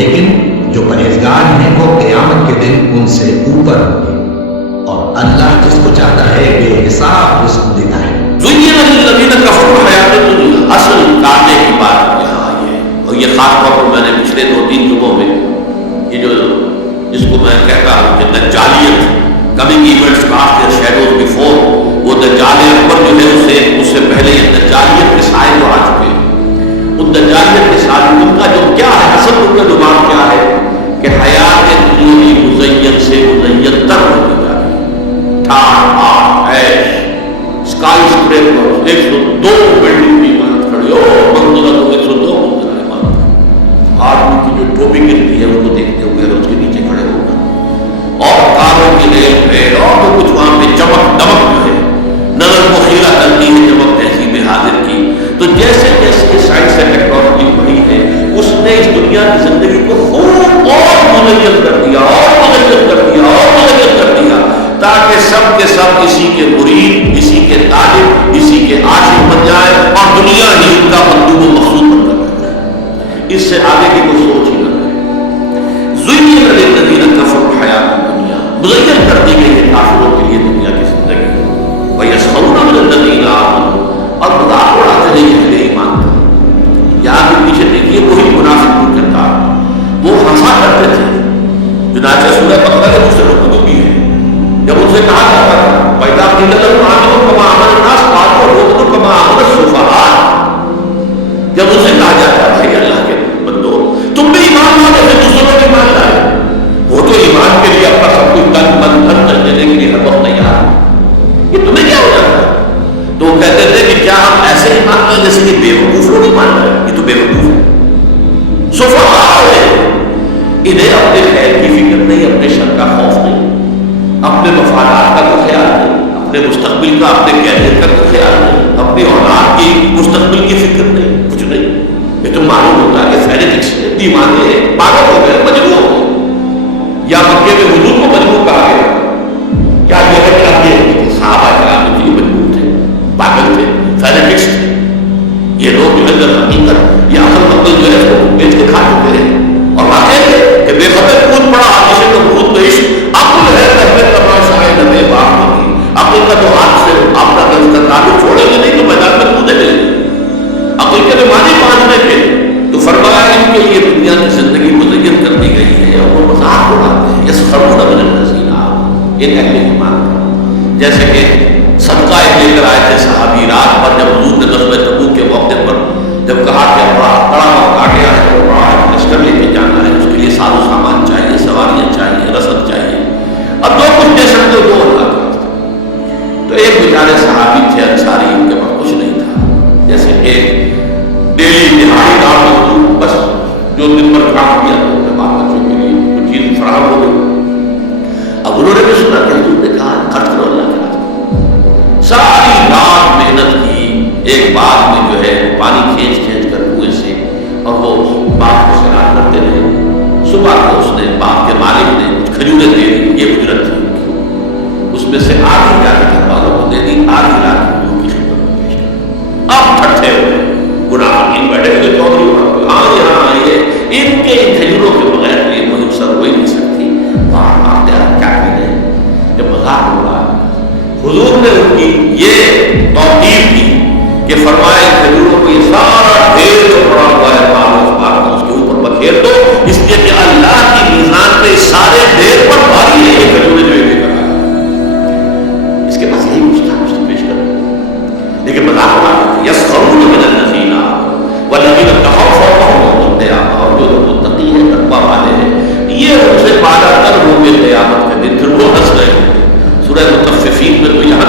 لیکن جو پرہیزگار ہیں وہ قیامت کے دن ان سے اوپر ہوں گے، اور اللہ جس کو چاہتا ہے بے حساب رزق دیتا ہے۔ زین للذین کفروا الحیات الدنیا، اصل کاٹنے کی بات یہاں آئی ہے، اور یہ خاص طور پر میں نے پچھلے 2-3 جمعوں میں یہ جو جس کو میں کہتا ہوں کہ دجالیت، coming events cast their shadows before, وہ دجال اکبر جو ہے اس سے پہلے یہ دجالیت کے سائے جو آ چکے ہیں، ان دجالیت کے ساتھ ان کا جو کیا ہے، اصل ان کا دماغ کیا ہے کہ حیات دنیاوی مزین سے مزین تر ہوتی جا رہی ہے، ٹھاٹ آٹ عیش، اسکائی اسکریپر، 102 بلڈنگ کی عمارت کھڑی ہو، منزلہ تو 102 منزلہ عمارت، آدمی کی جو ٹوپی گرتی ہے اس کو دیکھتے ہوئے اس کے نیچے کھڑے ہو کر، اور کاروں کی ریل ریل اور جو کچھ وہاں پہ چمک دمک جو ہے نظر کو خیرہ کرتی ہے چمک تہذیب حاضر کی۔ تو جیسے جیسے سائنس اینڈ ٹیکنالوجی بڑھی ہے، اس نے اس دنیا کی زندگی کو خوب اور مزین کر دیا اور مزین کر دیا اور مزین کر دیا، تاکہ سب کے سب اسی کے مرید، اسی کے طالب، اسی کے عاشق بن جائے، اور دنیا ہی ان کا مطلوب و مقصود بن کر رہ جائے، اس سے آگے کی کوئی سوچ ہی نہ رہے۔ زین للذین کفروا الحیات الدنیا، مزین کر دی گئی ہے کافروں کے لیے دنیا کی زندگی، وَيَسْخَرُونَ مِنَ الَّذِينَ آمَنُوا، اور مذاق اڑاتے ہیں اہل ایمان کا۔ یہاں کے پیچھے دیکھیے وہی منافق کردار، وہ ہنسا کرتے تھے، چنانچہ سورہ بقرہ کے دوسرے رکوع میں بھی ہے، جب ان سے کہا جاتا تھا وَإِذَا قِيلَ لَهُمْ آمِنُوا كَمَا آمَنَ النَّاسُ قَالُوا نُؤْمِنُ كَمَا آمَنَ السُّفَهَاءُ، جب ان سے کہا جاتا ہے بھائی اللہ کے بندو تم بھی ایمان لاؤ جیسے دوسروں نے ایمان لائے، وہ تو ایمان کے لیے اپنا سب کچھ تن من دھن دینے کے لیے ہر وقت تیار ہے، یہ تمہیں کیا ہو جاتا ہے؟ تو وہ کہتے تھے کہ کیا ہم ایسے ہی مان رہے ہیں جیسے کہ بے وقوف لوگ ہی مان رہے ہیں؟ یہ تو بے وقوف ہے، سفہاء ہے، انہیں اپنے خیر کی فکر نہیں، اپنے شر کا خوف نہیں، اپنے مفادات کا کوئی خیال نہیں، اپنے مستقبل کا، اپنے کیریئر کا کوئی خیال نہیں، اپنی اولاد کی مستقبل کی فکر نہیں، کچھ نہیں۔ یہ تو معلوم ہوتا ہے کہ فینیٹکس دیوانے ہیں، پاگل ہو گئے، مجنون ہو گئے، یا مکے میں حضور کو مجنون کہا گیا، کیا یہ ہے کہ صحابہ کرام جو مجنون تھے، پاگل تھے، فینیٹکس تھے، یہ لوگ جو ہے در حقیقت یہ عقل مقل جو ہے وہ بیچ کے کھا چکے ہیں، اور واقع ہے کہ بے خبر کود پڑا جسے تو خود تو عشق عقل ہے رحمت تماشا ہے نبے باپ کی، عقل کا تو ہاتھ سے آپ کا اس کا تعلق چھوڑیں گے نہیں تو میدان میں کودے لیں گے، عقل کے معنی پانچنے کے تو فرمایا ان کے لیے دنیا کی زندگی مزین کر دی گئی ہے، اور وہ مذاق اڑاتے ہیں یسخرون من الذین آمنوا، ان اہل ایمان کا، جیسے کہ صدقہ لے کر آئے تھے صحابی رات پر جب حضور نے غزوہ تبوک کے موقع پر جب کہا کہ بڑا وقت آ گیا ہے اور بڑا لشکر لے کے جانا ہے، اس کے لیے ساز و سامان چاہیے، سواریاں چاہیے، رسد چاہیے، اب جو کچھ دے سکتے ہو وہ اللہ کا۔ تو ایک بیچارے صحابی تھے انصاری، ان کے پاس کچھ نہیں تھا، جیسے کہ ڈیلی دہاڑی دار مزدور، بس جو دن بھر کام کیا تو ان کے بال بچوں کے لیے کچھ چیز فراہم ہو گئی۔ اب انہوں نے بھی سنا کہ حضور نے کہا خرچ کرو اللہ کے راستے، ساری رات محنت کی، ایک باغ میں جو ہے پانی کھینچ کھینچ کر کنویں سے، اور وہ باغ کو سیراب کرتے رہے، صبح کو اس نے باغ کے مالک نے کچھ کھجوریں دے دی، یہ اجرت تھی ان کی، اس میں سے آدھی جا کے گھر والوں کو دے دی، آدھی لا کے حضور کی خدمت میں پیش کر دی۔ اب ٹھٹھے ہوئے منافقین بیٹھے ہوئے چودھری ہاں یہاں آئیے، ان کے کھجوروں کے بغیر یہ مہم سر ہو ہی نہیں سکتی، آپ کیا کریں جب مذاق ہو رہا ہے۔ حضور نے ان کی یہ توقیف کی کہ فرمائے کھجوروں کو یہ سارا ڈھیر جو پڑا ہوا ہے مال اس بات کا اس کے اوپر بکھیر دو، اس لیے کہ اللہ کی میزان پہ سارے ڈھیر پر بھاری ہے یہ کھجوریں جو لے کر آیا، اس کے پاس یہی کچھ تھا، کچھ پیش کر، لیکن مذاق ہو رہا ہے یسخرون من الذین والذین اتقوا فوقهم یوم القیامہ، اور جو متقی ہیں تقویٰ والے ہیں یہ ان سے بالا تر ہوں گے قیامت کے دن، پھر وہ ہنس رہے ہوں گے۔ سورہ مطففین میں تو یہاں